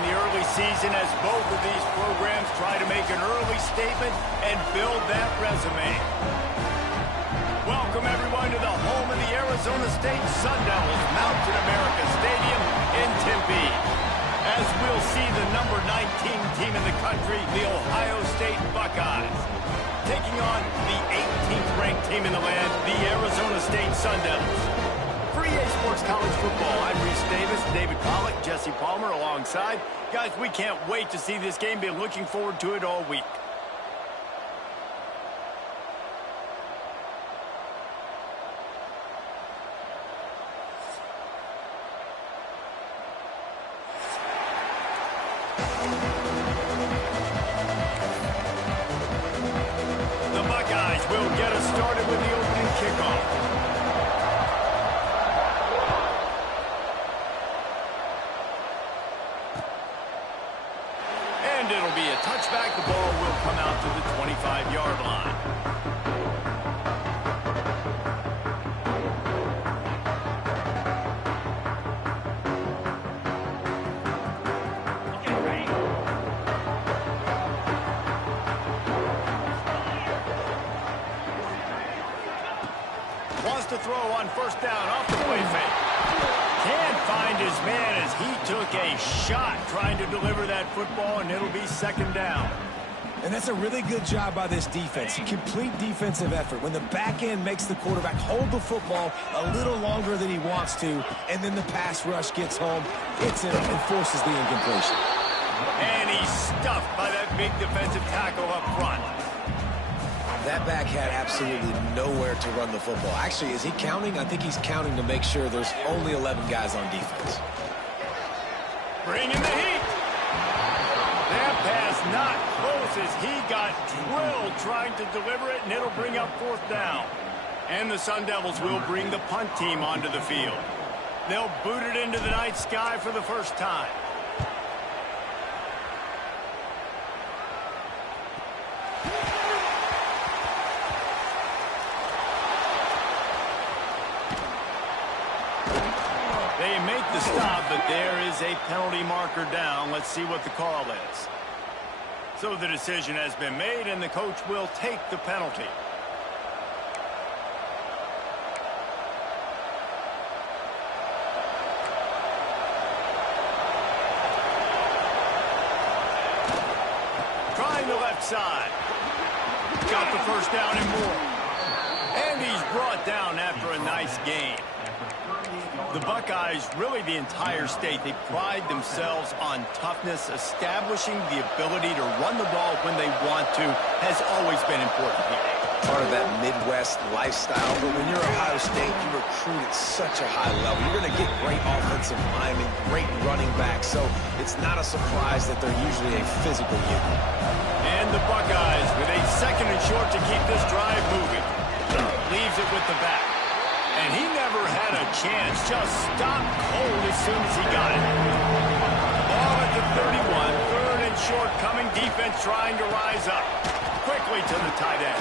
in the early season as both of these programs try to make an early statement and build that resume. Welcome, everyone, to the home of the Arizona State Sun Devils, Mountain America Stadium in Tempe. As we'll see the number 19 team in the country, the Ohio State Buckeyes, taking on the 18th ranked team in the land, the Arizona State Sun Devils. For EA Sports College Football, I'm Reese Davis, David Pollack, Jesse Palmer alongside. Guys, we can't wait to see this game. Been looking forward to it all week. The Buckeyes will get us started with the opening kickoff. And it'll be a touchback. The ball will come out to the 25-yard line. Wants to throw on first down off the play fake. Can't find his man as he took a shot trying to deliver that football, and it'll be second down. And that's a really good job by this defense. Complete defensive effort. When the back end makes the quarterback hold the football a little longer than he wants to, and then the pass rush gets home, hits him, and forces the incompletion. And he's stuffed by that big defensive tackle up front. That back had absolutely nowhere to run the football. Actually, is he counting? I think he's counting to make sure there's only 11 guys on defense. Bring in the heat. That pass not close as he got drilled trying to deliver it, and it'll bring up fourth down. And the Sun Devils will bring the punt team onto the field. They'll boot it into the night sky for the first time. They make the stop, but there is a penalty marker down. Let's see what the call is. So the decision has been made, and the coach will take the penalty. Trying the left side. Got the first down and more. And he's brought down after a nice gain. The Buckeyes, really the entire state, they pride themselves on toughness. Establishing the ability to run the ball when they want to has always been important here. Part of that Midwest lifestyle, but when you're Ohio State, you recruit at such a high level. You're going to get great offensive linemen, great running backs, so it's not a surprise that they're usually a physical unit. And the Buckeyes with a second and short to keep this drive moving. Leaves it with the back. And he never had a chance, just stopped cold as soon as he got it. Ball at the 31, third and short coming, defense trying to rise up. Quickly to the tight end.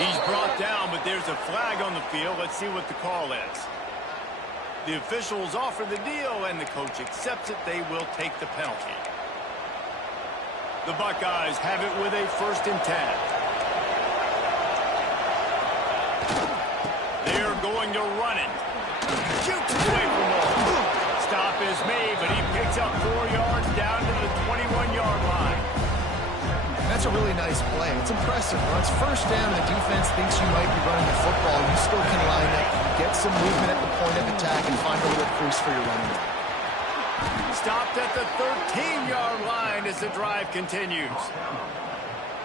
He's brought down, but there's a flag on the field. Let's see what the call is. The officials offer the deal, and the coach accepts it. They will take the penalty. The Buckeyes have it with a 1st and 10. They're going to run it. Shoots away from home. Stop is made, but he picks up 4 yards down to the 21-yard line. That's a really nice play. It's impressive. When it's first down, the defense thinks you might be running the football. You still can line up, get some movement at the point of attack, and find a little crease for your running back. Stopped at the 13-yard line as the drive continues.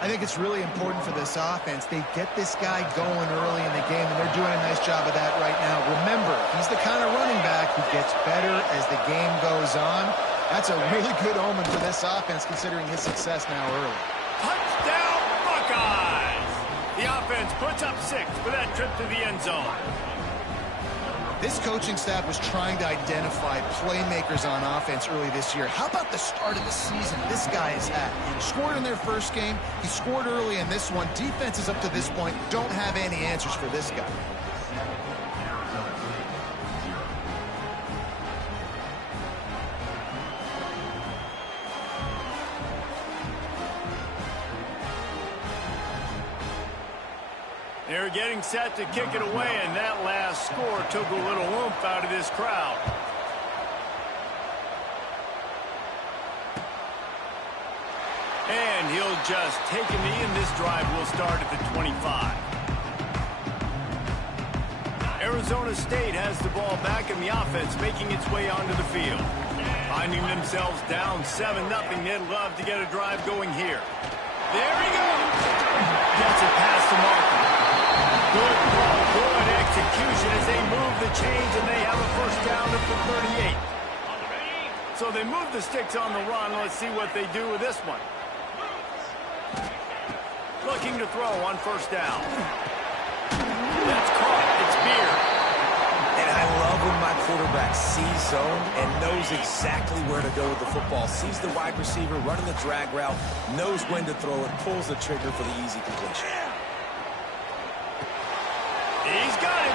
I think it's really important for this offense. They get this guy going early in the game, and they're doing a nice job of that right now. Remember, he's the kind of running back who gets better as the game goes on. That's a really good omen for this offense, considering his success now early. Touchdown, Buckeyes! The offense puts up 6 for that trip to the end zone. This coaching staff was trying to identify playmakers on offense early this year. How about the start of the season this guy has had? Scored in their first game. He scored early in this one. Defenses up to this point don't have any answers for this guy. They're getting set to kick it away, and that last score took a little oomph out of this crowd. And he'll just take a knee, and this drive will start at the 25. Arizona State has the ball back, and the offense making its way onto the field. Finding themselves down 7-0, they'd love to get a drive going here. There he goes! Gets it past the marker. Good ball, good execution as they move the chains, and they have a first down at the 38. So they move the sticks on the run. Let's see what they do with this one. Looking to throw on first down. That's caught. It's Beard. And I love when my quarterback sees zone and knows exactly where to go with the football. Sees the wide receiver running the drag route, knows when to throw it, pulls the trigger for the easy completion. He's got him.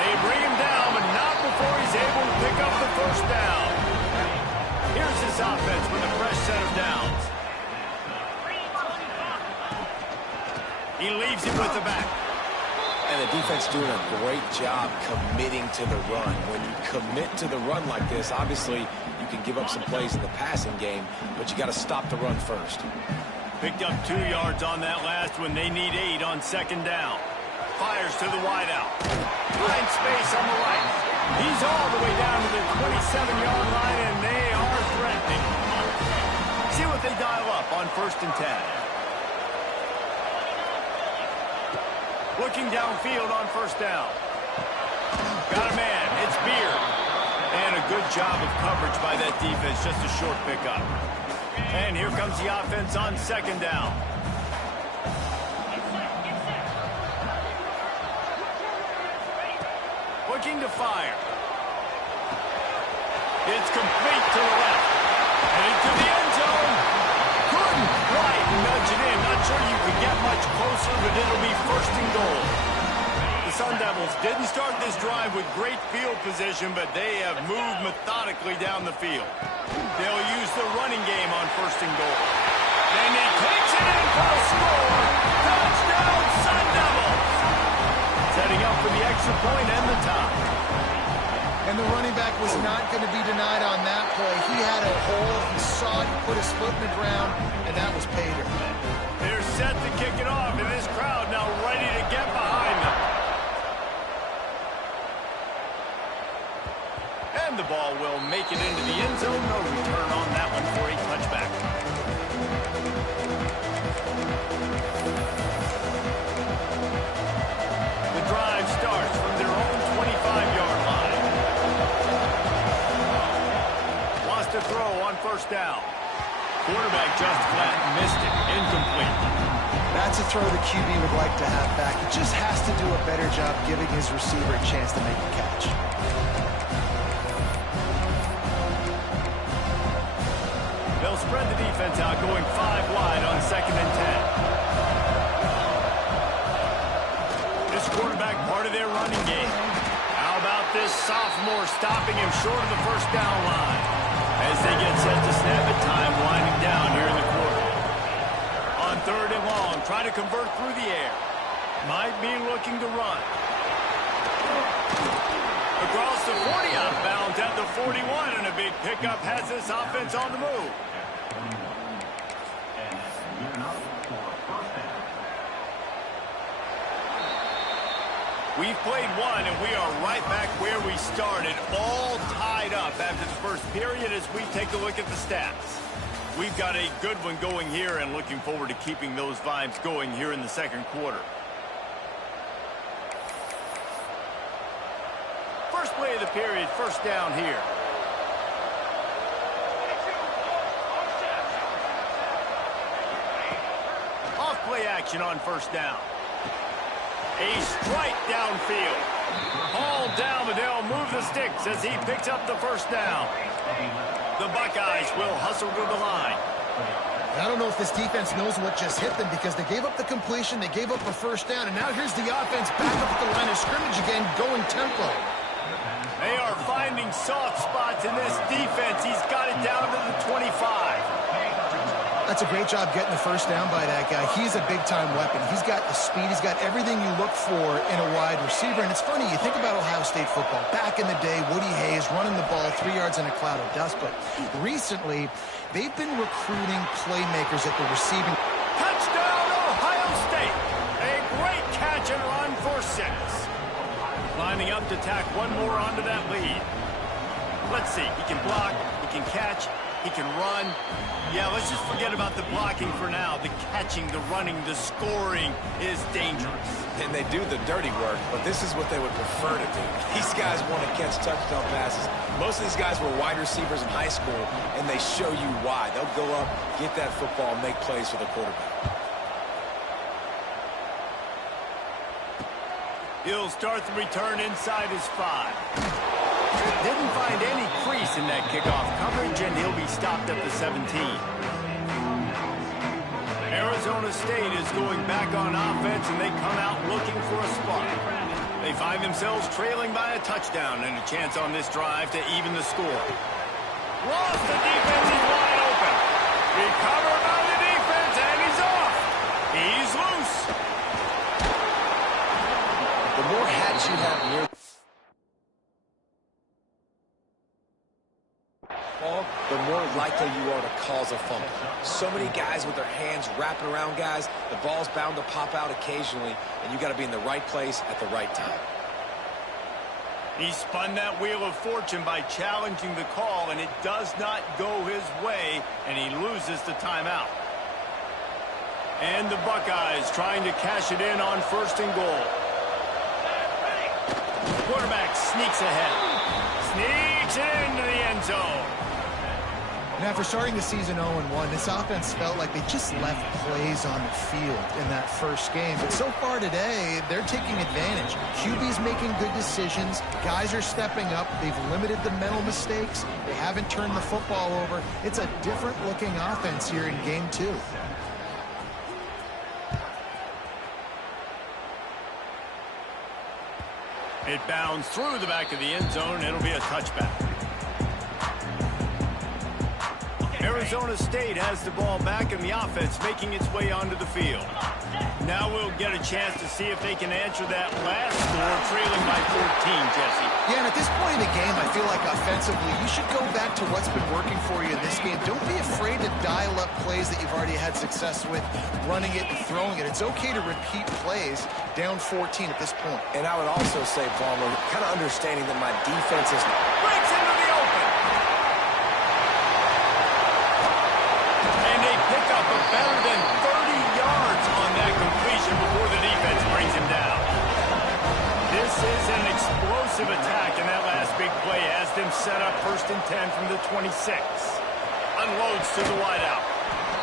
They bring him down, but not before he's able to pick up the first down. Here's his offense with a fresh set of downs. He leaves it with the back. And the defense doing a great job committing to the run. When you commit to the run like this, obviously you can give up some plays in the passing game, but you got to stop the run first. Picked up 2 yards on that last one. They need 8 on second down. Fires to the wideout. Finds space on the right. He's all the way down to the 27-yard line, and they are threatening. See what they dial up on 1st and 10. Looking downfield on first down. Got a man. It's Beard. And a good job of coverage by that defense. Just a short pickup. And here comes the offense on second down. Looking to fire. It's complete to the left. Headed to the end zone. Couldn't quite nudge it in. Not sure you could get much closer, but it'll be 1st and goal. The Sun Devils didn't start this drive with great field position, but they have moved methodically down the field. They'll use the running game on 1st and goal. And he takes it in for a score. Touchdown, Sun Devils! Setting up for the extra point and the tie. And the running back was not going to be denied on that play. He had a hole, he saw it, put his foot in the ground, and that was pay dirt. They're set to kick it off, and this crowd now ready to get behind them. And the ball will make it into the end zone. No return on that one for a touchback. The drive starts from their own 25-yard line. Wants to throw on first down. Quarterback just flat missed it. Incomplete. That's a throw the QB would like to have back. He just has to do a better job giving his receiver a chance to make a catch. They'll spread the defense out, going 5 wide on 2nd and 10. This quarterback part of their running game. How about this sophomore stopping him short of the first down line? As they get set to snap it, time winding down here in the quarter. On 3rd and long, try to convert through the air. Might be looking to run. Across the 40, out of bounds at the 41, and a big pickup has this offense on the move. We've played one, and we are right back where we started, all tied up after the first period as we take a look at the stats. We've got a good one going here and looking forward to keeping those vibes going here in the second quarter. First play of the period, first down here. Off play action on first down. A strike downfield. Hauled down, but they'll move the sticks as he picks up the first down. The Buckeyes will hustle to the line. I don't know if this defense knows what just hit them because they gave up the completion, they gave up a first down, and now here's the offense back up at the line of scrimmage again, going tempo. They are finding soft spots in this defense. He's got it down to the 25. That's a great job getting the first down by that guy. He's a big-time weapon. He's got the speed. He's got everything you look for in a wide receiver. And it's funny, you think about Ohio State football. Back in the day, Woody Hayes running the ball 3 yards in a cloud of dust. But recently, they've been recruiting playmakers at the receiving. Touchdown, Ohio State. A great catch and run for 6. Lining up to tack one more onto that lead. Let's see. He can block. He can catch. He can run. Yeah, let's just forget about the blocking for now. The catching, the running, the scoring is dangerous. And they do the dirty work, but this is what they would prefer to do. These guys want to catch touchdown passes. Most of these guys were wide receivers in high school, and they show you why. They'll go up, get that football, and make plays for the quarterback. He'll start the return inside his 5. Didn't find any crease in that kickoff coverage, and he'll be stopped at the 17. Arizona State is going back on offense, and they come out looking for a spark. They find themselves trailing by a touchdown and a chance on this drive to even the score. Ross, the defense is wide open. Recovered by the defense, and he's off. He's loose. The more hats you have near the more likely you are to cause a fumble. So many guys with their hands wrapping around guys, the ball's bound to pop out occasionally, and you got to be in the right place at the right time. He spun that wheel of fortune by challenging the call, and it does not go his way, and he loses the timeout. And the Buckeyes trying to cash it in on 1st and goal. Quarterback sneaks ahead. Sneaks into the end zone. And after starting the season 0-1, this offense felt like they just left plays on the field in that first game. But so far today, they're taking advantage. QB's making good decisions. Guys are stepping up. They've limited the mental mistakes. They haven't turned the football over. It's a different-looking offense here in Game 2. It bounds through the back of the end zone. It'll be a touchback. Arizona State has the ball back in the offense, making its way onto the field. Now we'll get a chance to see if they can answer that last score, trailing by 14, Jesse. Yeah, and at this point in the game, I feel like offensively, you should go back to what's been working for you in this game. Don't be afraid to dial up plays that you've already had success with, running it and throwing it. It's okay to repeat plays down 14 at this point. And I would also say, Palmer, kind of understanding that my defense is... Breaks into the open. And they pick up a better than 30 yards on that completion before the defense brings him down. This is an explosive attack, and that last big play has them set up 1st and 10 from the 26. Unloads to the wideout.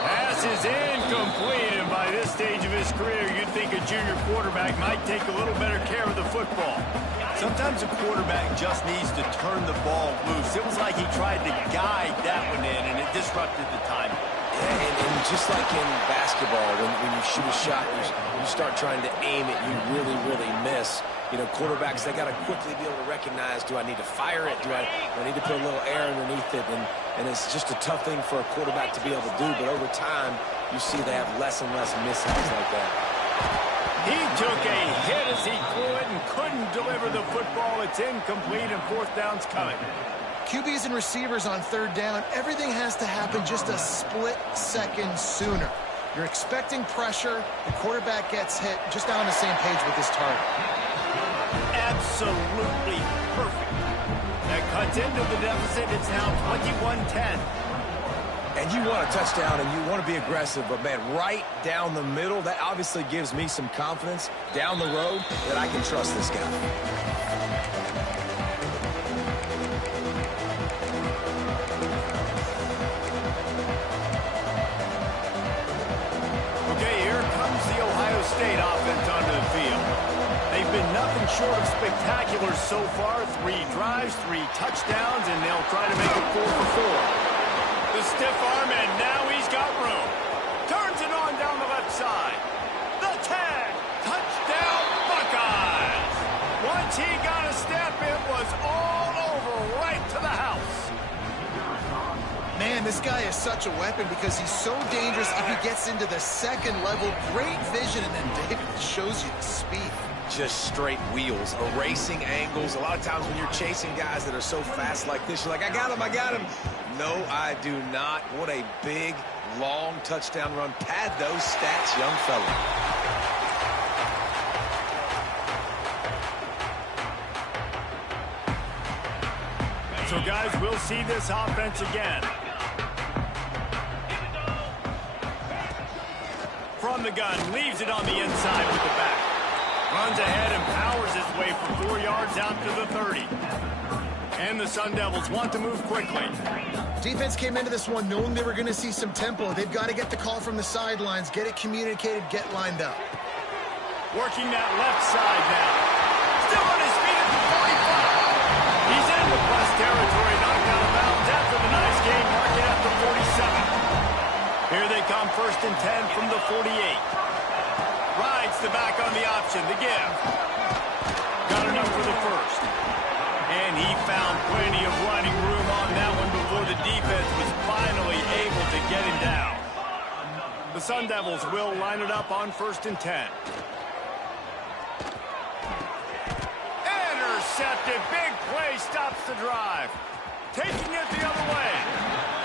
Pass is incomplete, and by this stage of his career, you'd think a junior quarterback might take a little better care of the football. Sometimes a quarterback just needs to turn the ball loose. It was like he tried to guide that one in, and it disrupted the timing. Yeah, and just like in basketball, when you shoot a shot, you start trying to aim it, you really miss. You know, quarterbacks, they got to quickly be able to recognize, do I need to fire it? Do I need to put a little air underneath it? And it's just a tough thing for a quarterback to be able to do. But over time, you see they have less and less mishaps like that. He took a hit as he threw it and couldn't deliver the football. It's incomplete, and 4th down's coming. QBs and receivers on 3rd down, everything has to happen just a split second sooner. You're expecting pressure. The quarterback gets hit, just not on the same page with his target. Absolutely perfect. That cuts into the deficit. It's now 21-10. And you want a touchdown and you want to be aggressive, but man, right down the middle, that obviously gives me some confidence down the road that I can trust this guy. Okay, here comes the Ohio State offense onto the field. They've been nothing short of spectacular so far. 3 drives, 3 touchdowns, and they'll try to make it 4 for 4. The stiff arm, and now he's got room. Turns it on down the left side. The tag. Touchdown, Buckeyes. Once he got a step, it was all over right to the house. Man, this guy is such a weapon because he's so dangerous if he gets into the second level. Great vision, and then David shows you the speed. Just straight wheels, erasing angles. A lot of times when you're chasing guys that are so fast like this, you're like, I got him, I got him. No, I do not. What a big, long touchdown run. Pad those stats, young fella. So, guys, we'll see this offense again. From the gun, leaves it on the inside with the back. Runs ahead and powers his way for 4 yards out to the 30. And the Sun Devils want to move quickly. Defense came into this one knowing they were going to see some tempo. They've got to get the call from the sidelines, get it communicated, get lined up. Working that left side now. Still on his feet at the 45. He's in the plus territory, knocked out of bounds after the nice game, marking at the 47. Here they come, 1st and 10 from the 48. Rides the back on the option, the give. Got enough for the first. And he found plenty of running room on that one before the defense was finally able to get him down. The Sun Devils will line it up on 1st and 10. Intercepted, big play, stops the drive. Taking it the other way.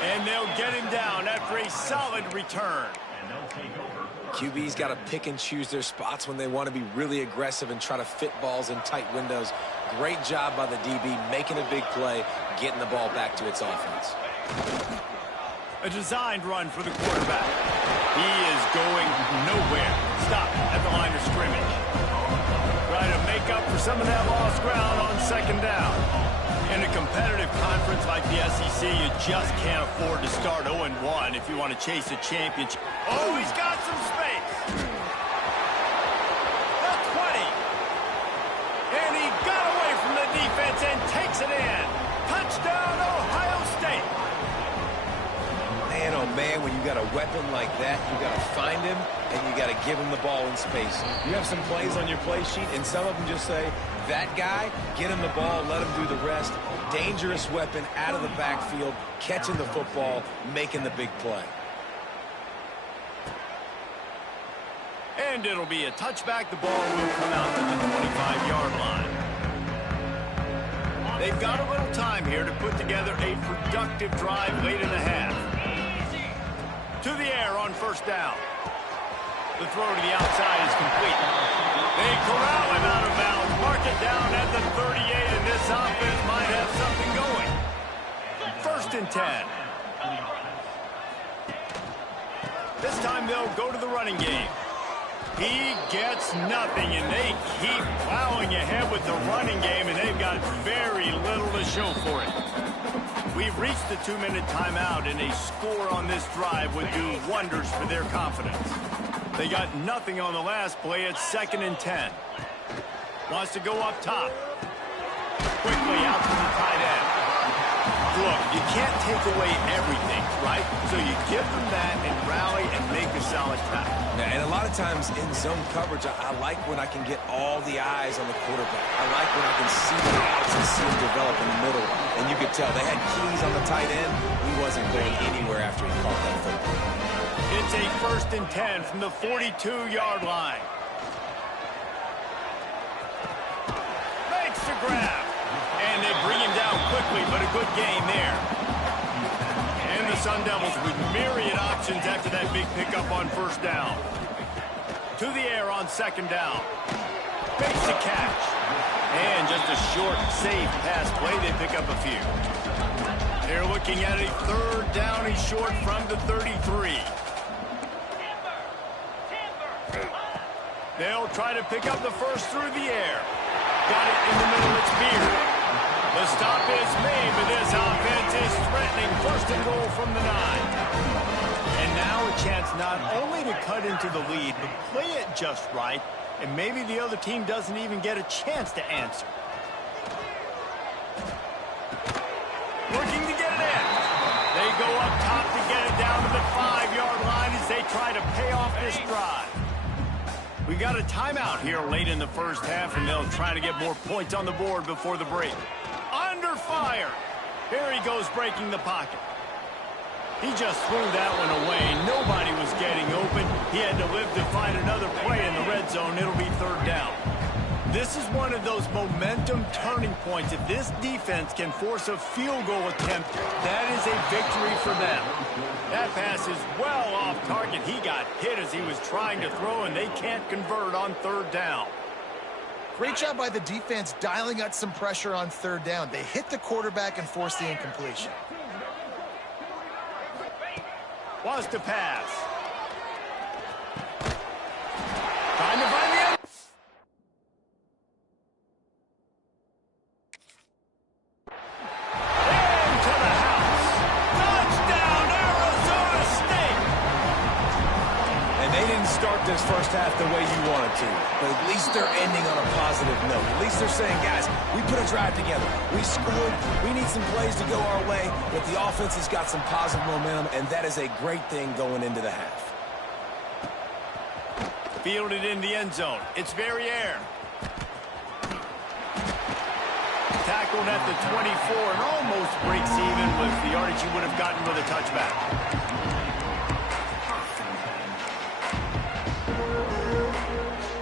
And they'll get him down after a solid return. QB's got to pick and choose their spots when they want to be really aggressive and try to fit balls in tight windows. Great job by the DB, making a big play, getting the ball back to its offense. A designed run for the quarterback. He is going nowhere. Stop at the line of scrimmage. Try to make up for some of that lost ground on 2nd down. In a competitive conference like the SEC, you just can't afford to start 0-1 if you want to chase a championship. Oh, he's got some space. The 20. And he got away from the defense and takes it in. Touchdown, Ohio State. Man, oh man, when you got a weapon like that, you got to find him and you got to give him the ball in space. You have some plays on your play sheet, and some of them just say, that guy, get him the ball, let him do the rest. Dangerous weapon out of the backfield, catching the football, making the big play. And it'll be a touchback. The ball will come out to the 25-yard line. They've got a little time here to put together a productive drive late in the half. To the air on 1st down. The throw to the outside is complete. They corral him out of bounds, mark it down at the 38, and this offense might have something going. 1st and 10. This time they'll go to the running game. He gets nothing, and they keep plowing ahead with the running game, and they've got very little to show for it. We've reached the 2-minute timeout, and a score on this drive would do wonders for their confidence. They got nothing on the last play. It's 2nd and 10. Wants to go up top. Quickly out to the tight end. Look, you can't take away everything, right? So you give them that and rally and make a solid tackle. Yeah, and a lot of times in zone coverage, I like when I can get all the eyes on the quarterback. I like when I can see the outs and see him develop in the middle. And you could tell they had keys on the tight end. He wasn't going anywhere after he caught that football. It's a 1st and 10 from the 42-yard line. Makes the grab. And they bring him down quickly, but a good gain there. And the Sun Devils with myriad options after that big pickup on 1st down. To the air on 2nd down. Makes the catch. And just a short, safe pass play. They pick up a few. They're looking at a 3rd down. He's short from the 33. They'll try to pick up the first through the air. Got it in the middle. It's Beard. The stop is made, but this offense is threatening. 1st and goal from the 9. And now a chance not only to cut into the lead, but play it just right, and maybe the other team doesn't even get a chance to answer. Working to get it in. They go up top to get it down to the 5-yard line as they try to pay off this drive. We got a timeout here late in the 1st half, and they'll try to get more points on the board before the break. Under fire. Here he goes breaking the pocket. He just threw that one away. Nobody was getting open. He had to live to find another play in the red zone. It'll be third down. This is one of those momentum turning points. If this defense can force a field goal attempt, that is a victory for them. That pass is well off target. He got hit as he was trying to throw, and they can't convert on third down. Great job by the defense dialing out some pressure on third down. They hit the quarterback and forced the incompletion. Wants to pass. Trying to find the end. Into the house. Touchdown, Arizona State. And they didn't start this first half the way you wanted to, but at least they're ending on a positive note. At least they're saying, guys, we put a drive together. We scored. We need some plays to go our way, but the offense has got some positive momentum, and that is a great thing going into the half. Fielded in the end zone. It's Verrier. Tackled at the 24 and almost breaks even with the yardage he would have gotten with a touchback.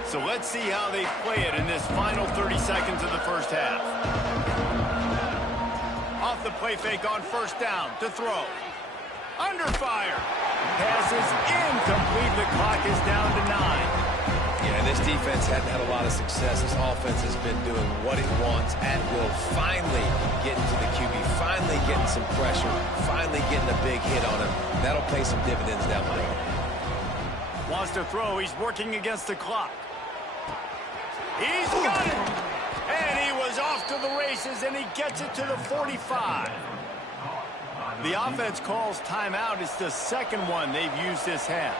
So let's see how they play it in this final 30 seconds of the first half. Off the play fake on first down to throw. Under fire. Pass is incomplete. The clock is down to 9. Yeah, this defense hadn't had a lot of success. This offense has been doing what it wants at will. Finally getting to the QB. Finally getting some pressure. Finally getting a big hit on him. That'll pay some dividends down the road. Wants to throw. He's working against the clock. He's got it. And he was off to the races, and he gets it to the 45. The offense calls timeout. It's the second one they've used this half.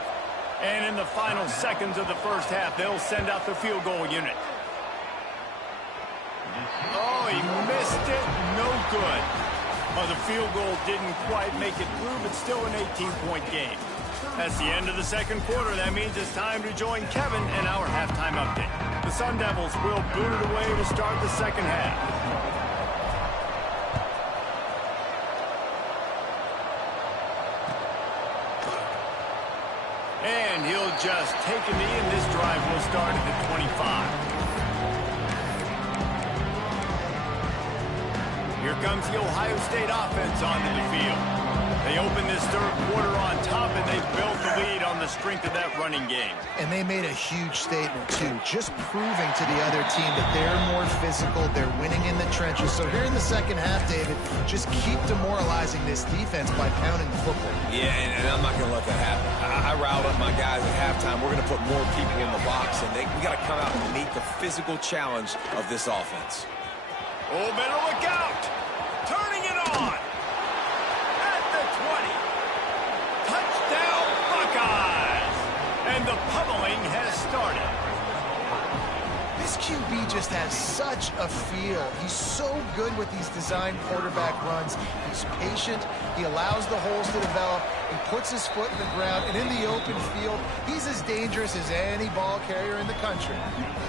And in the final seconds of the first half, they'll send out the field goal unit. Oh, he missed it. No good. Well, the field goal didn't quite make it through, but still an 18-point game. That's the end of the second quarter. That means it's time to join Kevin in our halftime update. The Sun Devils will boot it away to start the second half. And he'll just take a knee, and this drive will start at the 25. Here comes the Ohio State offense onto the field. They open this third quarter on top, and they've built the lead on the strength of that running game. And they made a huge statement, too, just proving to the other team that they're more physical, they're winning in the trenches. So here in the second half, David, just keep demoralizing this defense by pounding the football. Yeah, and I'm not going to let that happen. I riled up my guys at halftime. We're going to put more people in the box, and we got to come out and meet the physical challenge of this offense. Oh, better look out! Turning it on! At the 20. Touchdown, Buckeyes! And the pummeling has started. This QB just has such a feel. He's so good with these design quarterback runs. He's patient. He allows the holes to develop. He puts his foot in the ground. And in the open field, he's as dangerous as any ball carrier in the country.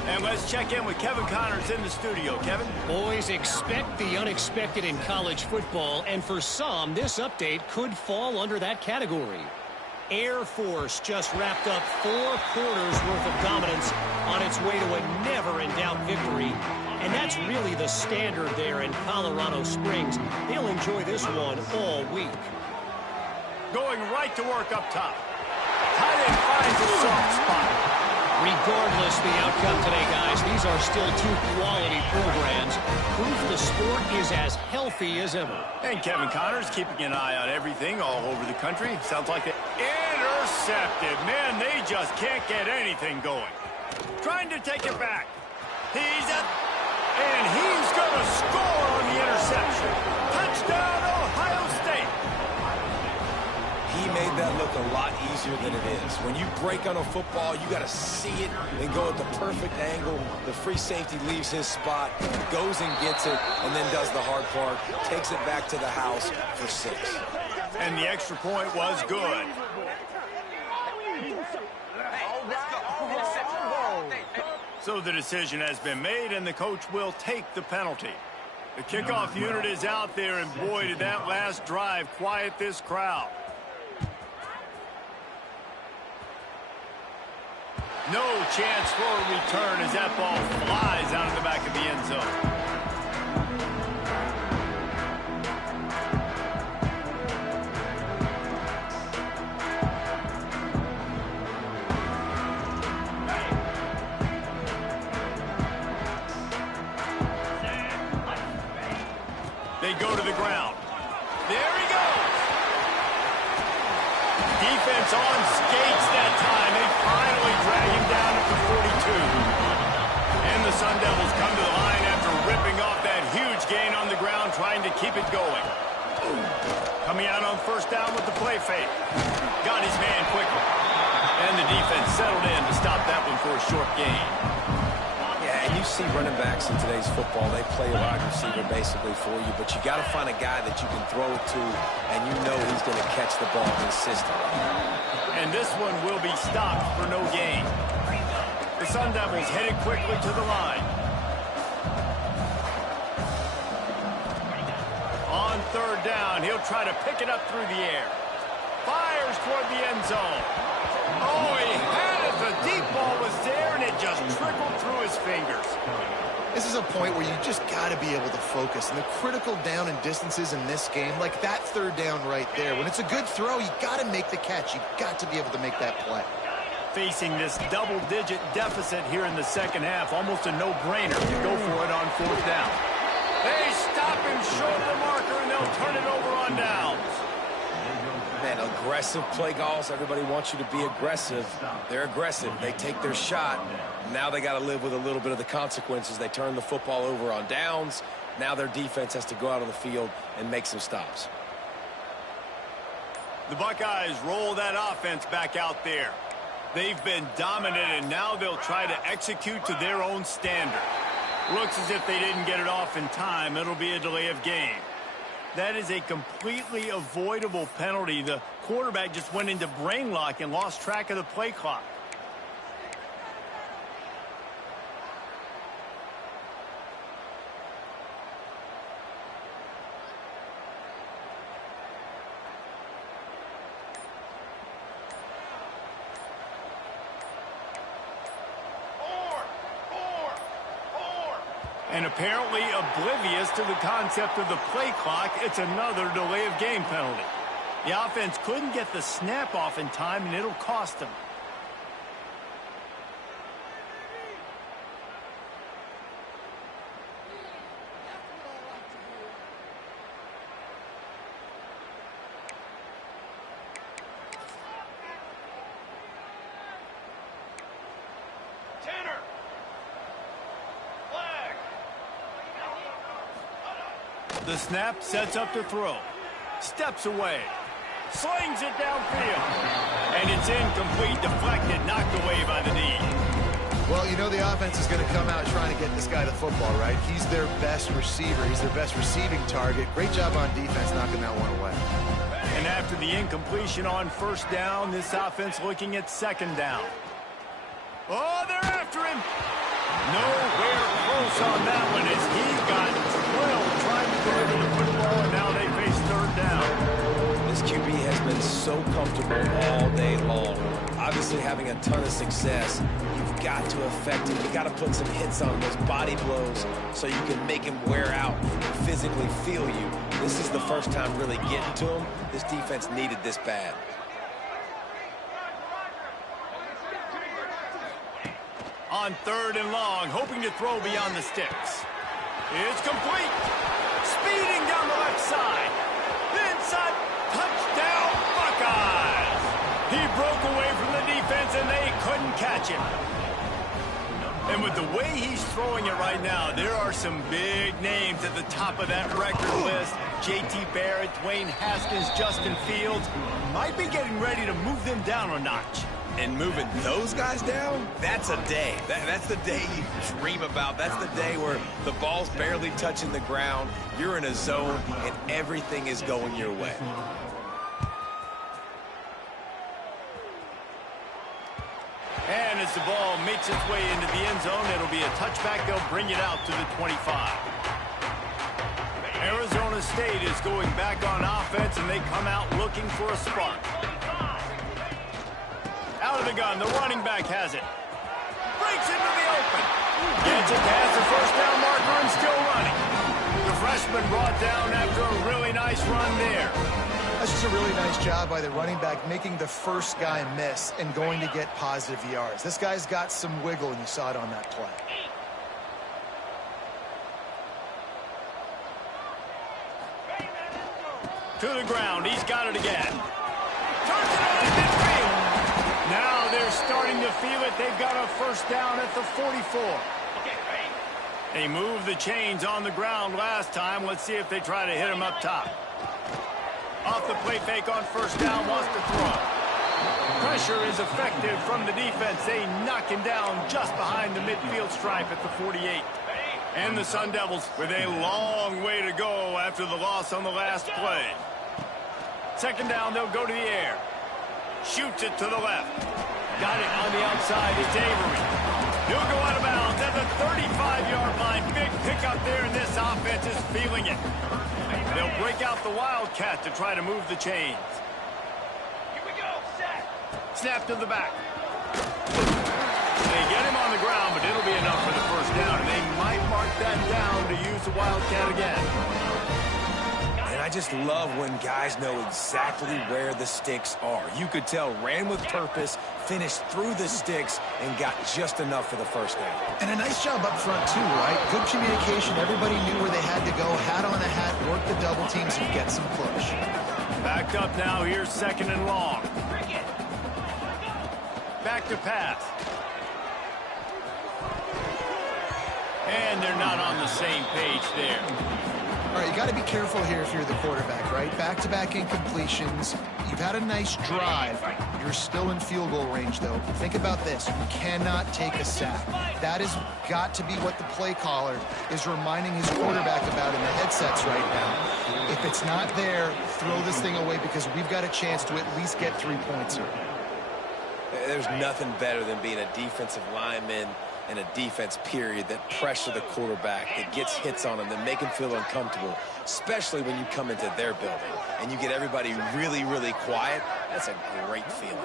And let's check in with Kevin Connors in the studio. Kevin? Boys, expect the unexpected in college football. And for some, this update could fall under that category. Air Force just wrapped up 4 quarters worth of dominance on its way to a never-in-doubt victory. And that's really the standard there in Colorado Springs. They'll enjoy this one all week. Going right to work up top. Tight end finds a soft spot. Regardless the outcome today, guys, these are still 2 quality programs. Proof the sport is as healthy as ever. And Kevin Connors keeping an eye on everything all over the country. Sounds like it. Intercepted. Man, they just can't get anything going. Trying to take it back. And he's going to score on the interception. Touchdown, Ohio State. He made that look a lot easier than it is. When you break on a football, you got to see it and go at the perfect angle. The free safety leaves his spot, goes and gets it, and then does the hard part, takes it back to the house for 6. And the extra point was good. So the decision has been made, and the coach will take the penalty. The kickoff unit is out there, and boy, did that last drive quiet this crowd. No chance for a return as that ball flies out of the back of the end zone. They go to the ground. There he goes. Defense on skates that time. They finally drag him down at the 42. And the Sun Devils come to the line after ripping off that huge gain on the ground, trying to keep it going. Coming out on first down with the play fake. Got his man quickly. And the defense settled in to stop that one for a short gain. And you see running backs in today's football, they play a wide receiver basically for you, but you got to find a guy that you can throw it to, and you know he's going to catch the ball consistently. And this one will be stopped for no gain. The Sun Devils headed quickly to the line. On third down, he'll try to pick it up through the air. Fires toward the end zone. Oh, he had it. The deep ball was there, and it just trickled through his fingers. This is a point where you just got to be able to focus. And the critical down and distances in this game, like that third down right there, when it's a good throw, you got to make the catch. You got to be able to make that play. Facing this double-digit deficit here in the second half, almost a no-brainer to go for it on fourth down. They stop him short of the marker, and they'll turn it over on downs. Man, aggressive play calls. Everybody wants you to be aggressive. They're aggressive. They take their shot. Now they got to live with a little bit of the consequences. They turn the football over on downs. Now their defense has to go out on the field and make some stops. The Buckeyes roll that offense back out there. They've been dominant, and now they'll try to execute to their own standard. Looks as if they didn't get it off in time. It'll be a delay of game. That is a completely avoidable penalty. The quarterback just went into brain lock and lost track of the play clock. And apparently oblivious to the concept of the play clock, it's another delay of game penalty. The offense couldn't get the snap off in time, and it'll cost them. The snap sets up to throw. Steps away. Slings it downfield. And it's incomplete, deflected, knocked away by the knee. Well, you know the offense is going to come out trying to get this guy the football, right? He's their best receiver. He's their best receiving target. Great job on defense knocking that one away. And after the incompletion on first down, this offense looking at second down. Oh, they're after him. Nowhere close on that one as he got drilled trying to deliver the football, and now they face third down. This QB has been so comfortable all day long. Obviously having a ton of success. You've got to affect him. You've got to put some hits on those body blows so you can make him wear out and physically feel you. This is the first time really getting to him. This defense needed this bad. On third and long, hoping to throw beyond the sticks. It's complete. Speeding down the left side. Inside, touchdown, Buckeyes. He broke away from the defense, and they couldn't catch him. And with the way he's throwing it right now, there are some big names at the top of that record list. J.T. Barrett, Dwayne Haskins, Justin Fields might be getting ready to move them down a notch. And moving those guys down, that's a day. That's the day you dream about. That's the day where the ball's barely touching the ground, you're in a zone, and everything is going your way. And as the ball makes its way into the end zone, it'll be a touchback. They'll bring it out to the 25. Arizona State is going back on offense, and they come out looking for a spark. Out of the gun, the running back has it. breaks into the open. Gets it past the first down marker and still running. The freshman brought down after a really nice run there. That's just a really nice job by the running back, making the first guy miss and going to get positive yards. This guy's got some wiggle, and you saw it on that play. To the ground. He's got it again. Turns it on midfield. Now they're starting to feel it. They've got a first down at the 44. They moved the chains on the ground last time. Let's see if they try to hit him up top. Off the play fake on first down, wants to throw. Pressure is effective from the defense. They knock him down just behind the midfield stripe at the 48. And the Sun Devils with a long way to go after the loss on the last play. Second down, they'll go to the air. Shoots it to the left. Got it on the outside. It's Avery. He'll go out of bounds at the 35-yard line. Big pickup there, and this offense is feeling it. They'll break out the Wildcat to try to move the chains. Here we go. Set. Snap to the back. They get him on the ground, but it'll be enough for the first down, and they might mark that down to use the Wildcat again. And I just love when guys know exactly where the sticks are. You could tell ran with purpose, finished through the sticks, and got just enough for the first down. And a nice job up front, too, right? Good communication. Everybody knew where they had to go. Hat on a hat, work the double teams, and get some push. Backed up now. Here's second and long. Back to pass. And they're not on the same page there. All right, you got to be careful here if you're the quarterback, right? Back-to-back incompletions. You've had a nice drive. You're still in field goal range, though. Think about this. You cannot take a sack. That has got to be what the play caller is reminding his quarterback about in the headsets right now. If it's not there, throw this thing away because we've got a chance to at least get 3 points here. There's nothing better than being a defensive lineman and a defense period that pressure the quarterback, that gets hits on him, that make him feel uncomfortable, especially when you come into their building and you get everybody really, really quiet. That's a great feeling.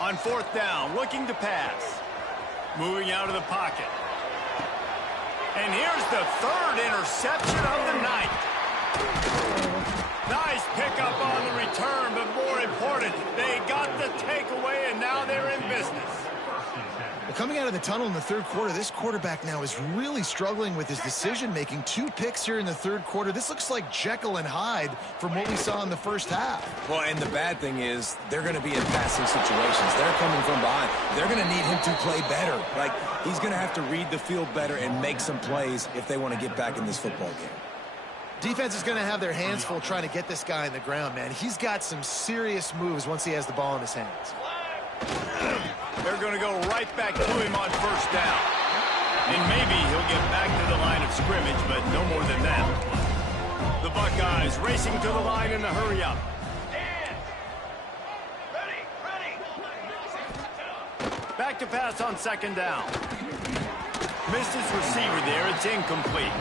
On fourth down, looking to pass. Moving out of the pocket. And here's the third interception of the night. Nice pickup on the return, but more important, they got the takeaway, and now they're in business. Well, coming out of the tunnel in the third quarter, this quarterback now is really struggling with his decision-making. 2 picks here in the third quarter. This looks like Jekyll and Hyde from what we saw in the first half. Well, and the bad thing is they're going to be in passing situations. They're coming from behind. They're going to need him to play better. Like, he's going to have to read the field better and make some plays if they want to get back in this football game. Defense is going to have their hands full trying to get this guy on the ground, man. He's got some serious moves once he has the ball in his hands. They're going to go right back to him on first down. And maybe he'll get back to the line of scrimmage, but no more than that. The Buckeyes racing to the line in a hurry-up. Back to pass on second down. Missed his receiver there. It's incomplete.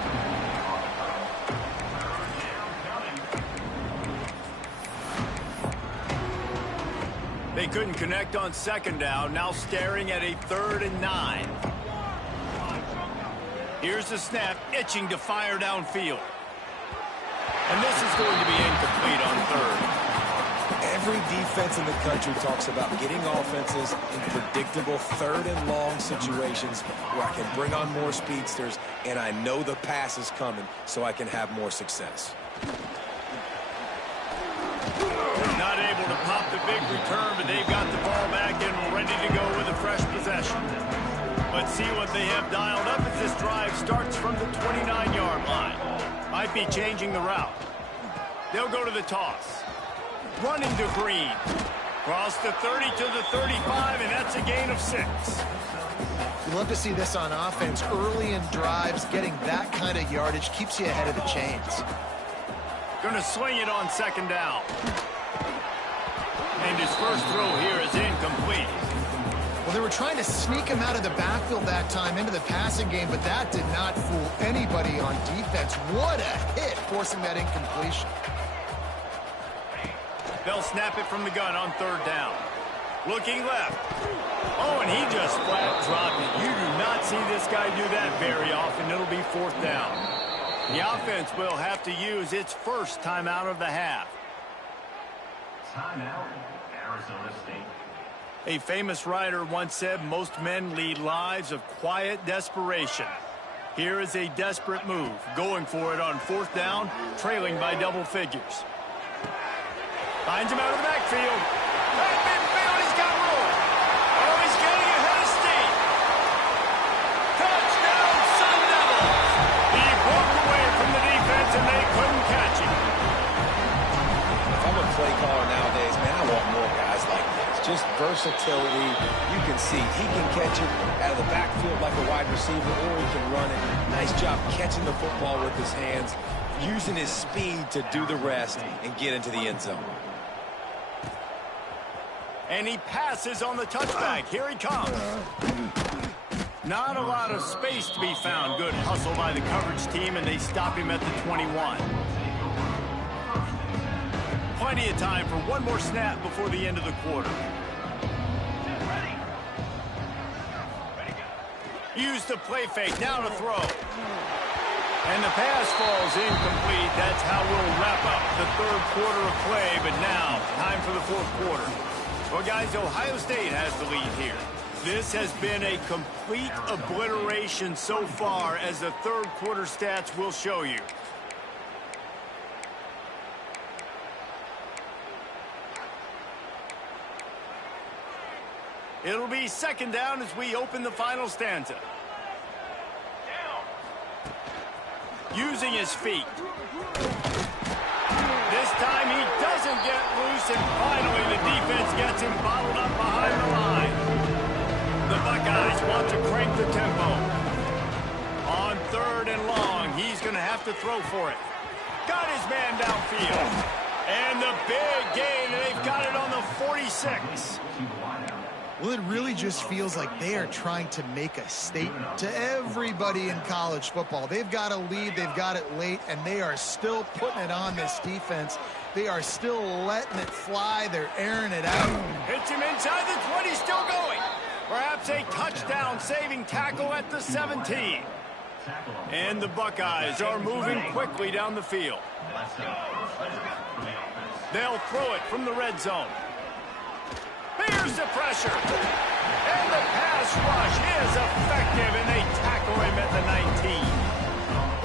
They couldn't connect on second down, now staring at a 3rd and 9. Here's the snap, itching to fire downfield. And this is going to be incomplete on 3rd. Every defense in the country talks about getting offenses in predictable 3rd and long situations where I can bring on more speedsters and I know the pass is coming so I can have more success. Not able to pop the big return, but they've got the ball back and ready to go with a fresh possession. Let's see what they have dialed up as this drive starts from the 29-yard line. Might be changing the route. They'll go to the toss. Running to Green. Cross the 30 to the 35, and that's a gain of 6. You'd love to see this on offense. Early in drives, getting that kind of yardage keeps you ahead of the chains. Going to swing it on second down. And his first throw here is incomplete. Well, they were trying to sneak him out of the backfield that time into the passing game, but that did not fool anybody on defense. What a hit, forcing that incompletion. They'll snap it from the gun on 3rd down. Looking left. Oh, and he just flat dropped it. You do not see this guy do that very often. It'll be 4th down. The offense will have to use its first timeout of the half. Timeout, Arizona State. A famous writer once said most men lead lives of quiet desperation. Here is a desperate move, going for it on 4th down, trailing by double figures. Finds him out of the backfield. Right midfield, he's got room. Oh, he's getting ahead of steam. Touchdown, Sun Devils. He broke away from the defense, and they couldn't catch him. If I'm a play caller nowadays, man, I want more guys like this. Just versatility. You can see he can catch it out of the backfield like a wide receiver, or he can run it. Nice job catching the football with his hands, using his speed to do the rest and get into the end zone. And he passes on the touchback. Here he comes. Not a lot of space to be found. Good hustle by the coverage team, and they stop him at the 21. Plenty of time for one more snap before the end of the quarter. Use the play fake. Now to throw. And the pass falls incomplete. That's how we'll wrap up the 3rd quarter of play. But now, time for the 4th quarter. Well, guys, Ohio State has the lead here. This has been a complete obliteration so far, as the 3rd quarter stats will show you. It'll be 2nd down as we open the final stanza. Using his feet. This time he doesn't get loose, and finally the defense gets him bottled up behind the line. The Buckeyes want to crank the tempo. On 3rd and long, he's going to have to throw for it. Got his man downfield. And the big gain, and they've got it on the 46. Well, it really just feels like they are trying to make a statement to everybody in college football. They've got a lead, they've got it late, and they are still putting it on this defense. They are still letting it fly. They're airing it out. Hits him inside the 20, still going. Perhaps a touchdown-saving tackle at the 17. And the Buckeyes are moving quickly down the field. They'll throw it from the red zone. Here's the pressure. And the pass rush is effective, and they tackle him at the 19.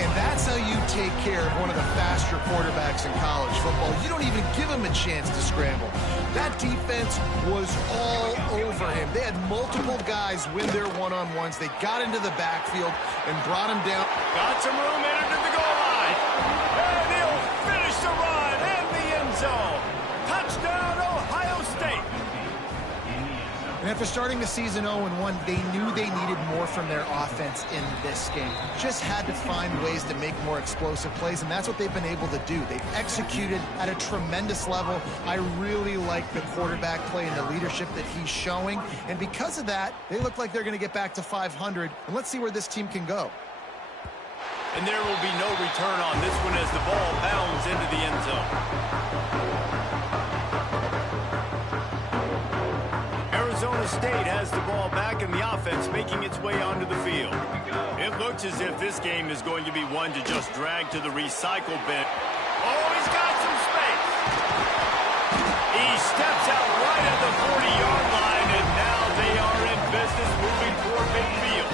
And that's how you take care of one of the faster quarterbacks in college football. You don't even give him a chance to scramble. That defense was all over him. They had multiple guys win their one-on-ones. They got into the backfield and brought him down. Got some room in into the goal line. And he'll finish the run in the end zone. Touchdown, Ohio State. And after starting the season 0-1, they knew they needed more from their offense in this game. Just had to find ways to make more explosive plays, and that's what they've been able to do. They've executed at a tremendous level. I really like the quarterback play and the leadership that he's showing. And because of that, they look like they're going to get back to 500. And let's see where this team can go. And there will be no return on this one as the ball bounds into the end zone. Arizona State has the ball back, and the offense making its way onto the field. It looks as if this game is going to be one to just drag to the recycle bin. Oh, he's got some space. He steps out right at the 40-yard line, and now they are in business moving toward midfield.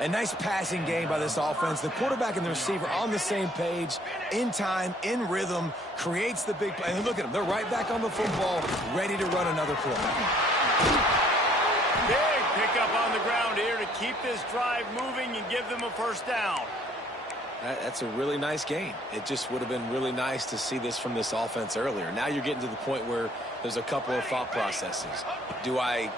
A nice passing game by this offense. The quarterback and the receiver on the same page, in time, in rhythm, creates the big play. And look at them. They're right back on the football, ready to run another play. Big pickup on the ground here to keep this drive moving and give them a first down. That's a really nice game. It just would have been really nice to see this from this offense earlier. Now you're getting to the point where there's a couple of thought processes. Do I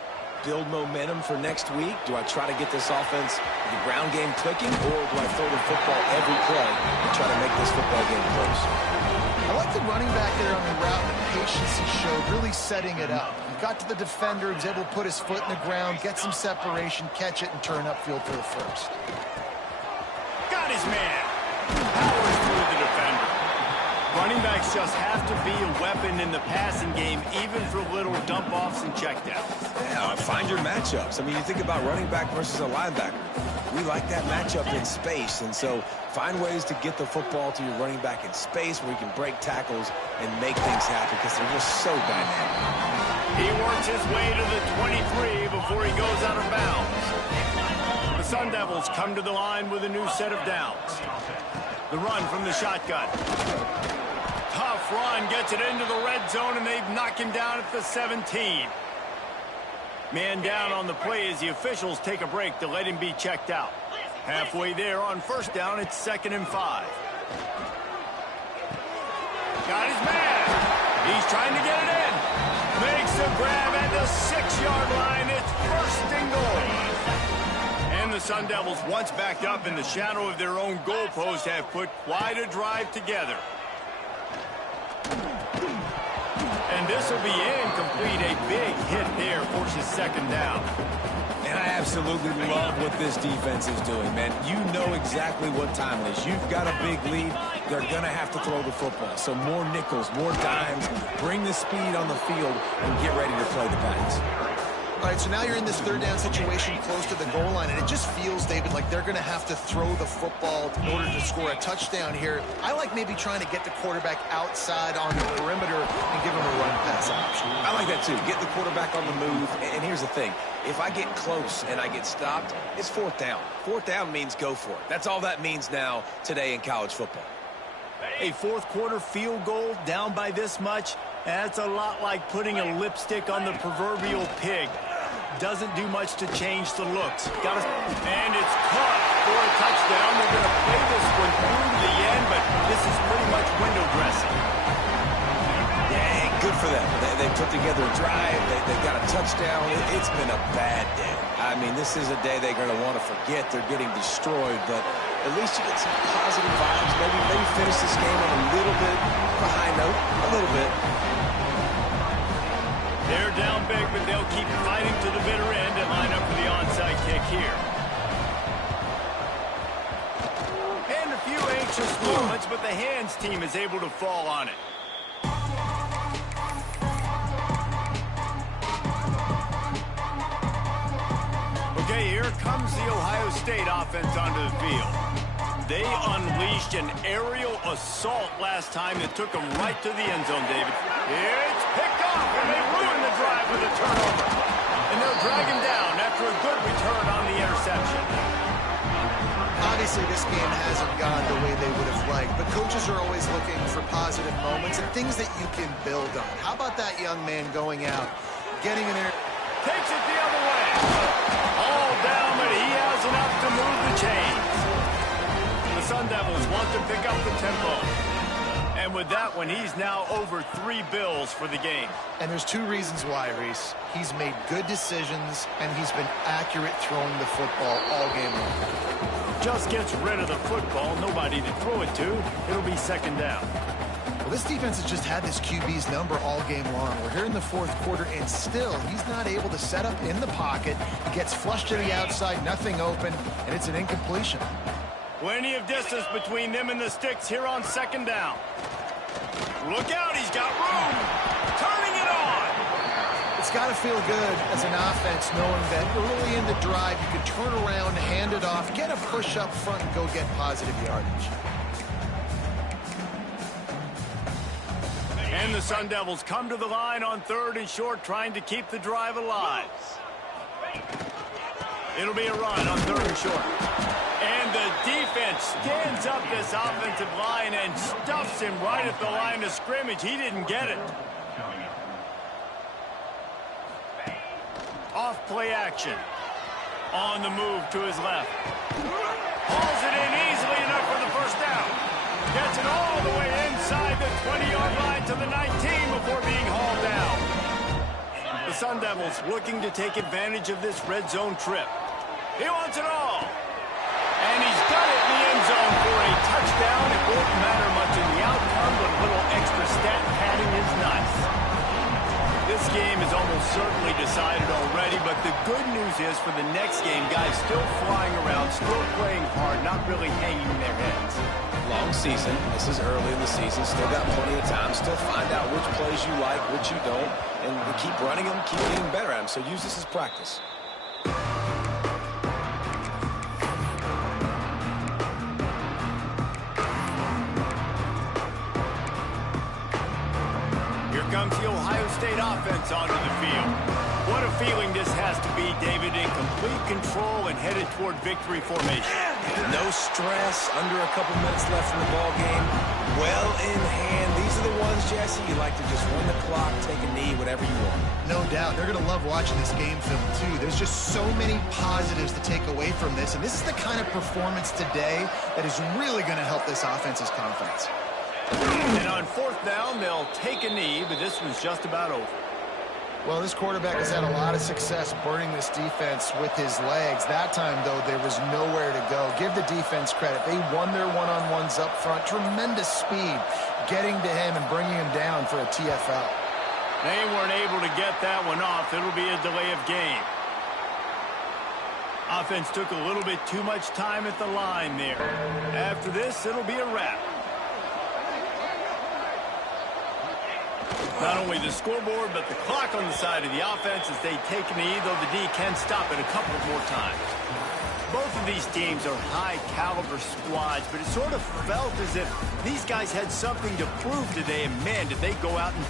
build momentum for next week? Do I try to get this offense, the ground game clicking, or do I throw the football every play and try to make this football game close? I like the running back there on the route, the patience he showed, really setting it up. He got to the defender, he was able to put his foot in the ground, get some separation, catch it, and turn upfield for the first. Got his man. Powers through the defender. Running backs just have to be a weapon in the passing game, even for little dump-offs and checkdowns. Yeah, find your matchups. I mean, you think about running back versus a linebacker. We like that matchup in space, and so find ways to get the football to your running back in space where you can break tackles and make things happen because they're just so dynamic. He works his way to the 23 before he goes out of bounds. The Sun Devils come to the line with a new set of downs. The run from the shotgun. Tough run, gets it into the red zone, and they've knocked him down at the 17. Man down on the play as the officials take a break to let him be checked out. Halfway there on first down, it's 2nd and 5. Got his man. He's trying to get it in. Makes a grab at the 6-yard line. It's 1st and goal. And the Sun Devils, once backed up in the shadow of their own goalpost, have put quite a drive together. And this will be incomplete. A big hit there forces 2nd down. And I absolutely love what this defense is doing, man. You know exactly what time it is. You've got a big lead. They're going to have to throw the football. So more nickels, more dimes. Bring the speed on the field and get ready to play the backs. All right, so now you're in this 3rd down situation close to the goal line, and it just feels, David, like they're going to have to throw the football in order to score a touchdown here. I like maybe trying to get the quarterback outside on the perimeter and give him a run-pass option. I like that, too. Get the quarterback on the move. And here's the thing. If I get close and I get stopped, it's 4th down. 4th down means go for it. That's all that means now today in college football. A 4th quarter field goal down by this much, that's a lot like putting a lipstick on the proverbial pig. Doesn't do much to change the looks. And it's caught for a touchdown. They're going to play this one through to the end, but this is pretty much window dressing. Dang, good for them. They put together a drive. They got a touchdown. It's been a bad day. I mean, this is a day they're going to want to forget. They're getting destroyed, but at least you get some positive vibes. Maybe finish this game on a little bit of a high note, a little bit. They're down big, but they'll keep fighting to the bitter end and line up for the onside kick here. And a few anxious moments, but the hands team is able to fall on it. Okay, here comes the Ohio State offense onto the field. They unleashed an aerial assault last time that took them right to the end zone, David. It's picked off, and they ruined the drive with a turnover. And they'll drag him down after a good return on the interception. Obviously, this game hasn't gone the way they would have liked, but coaches are always looking for positive moments and things that you can build on. How about that young man going out, getting an Takes it the other way. All down, but he has enough to move the chains. The Sun Devils want to pick up the tempo. And with that one, he's now over 3 bills for the game. And there's 2 reasons why, Reese. He's made good decisions, and he's been accurate throwing the football all game long. Just gets rid of the football, nobody to throw it to. It'll be 2nd down. Well, this defense has just had this QB's number all game long. We're here in the 4th quarter, and still, he's not able to set up in the pocket. He gets flushed to the outside, nothing open, and it's an incompletion. Plenty of distance between them and the sticks here on 2nd down. Look out, he's got room. Turning it on. It's got to feel good as an offense knowing that early in the drive you can turn around, hand it off, get a push up front, and go get positive yardage. And the Sun Devils come to the line on 3rd and short, trying to keep the drive alive. It'll be a run on 3rd and short. And the defense stands up this offensive line and stuffs him right at the line of scrimmage. He didn't get it. Off play action. On the move to his left. Hauls it in easily enough for the 1st down. Gets it all the way inside the 20-yard line to the 19 before being hauled down. The Sun Devils looking to take advantage of this red zone trip. He wants it all. And he's got it in the end zone for a touchdown. It won't matter much in the outcome, but a little for the next game. Guys still flying around, still playing hard, not really hanging their heads. Long season. This is early in the season. Still got plenty of time. Still find out which plays you like, which you don't, and keep running them, keep getting better at them. So use this as practice. Here comes the Ohio State offense onto the field. What a feeling this has to be, David, in complete control and headed toward victory formation. No stress, under a couple minutes left in the ball game. Well in hand. These are the ones, Jesse, you like to just run the clock, take a knee, whatever you want. No doubt. They're going to love watching this game film, too. There's just so many positives to take away from this, and this is the kind of performance today that is really going to help this offense's confidence. And on fourth down, they'll take a knee, but this one's just about over. Well, this quarterback has had a lot of success burning this defense with his legs. That time, though, there was nowhere to go. Give the defense credit. They won their one-on-ones up front. Tremendous speed getting to him and bringing him down for a TFL. They weren't able to get that one off. It'll be a delay of game. Offense took a little bit too much time at the line there. After this, it'll be a wrap. Not only the scoreboard, but the clock on the side of the offense as they take a knee, though the D can stop it a couple more times. Both of these teams are high-caliber squads, but it sort of felt as if these guys had something to prove today, and man, did they go out and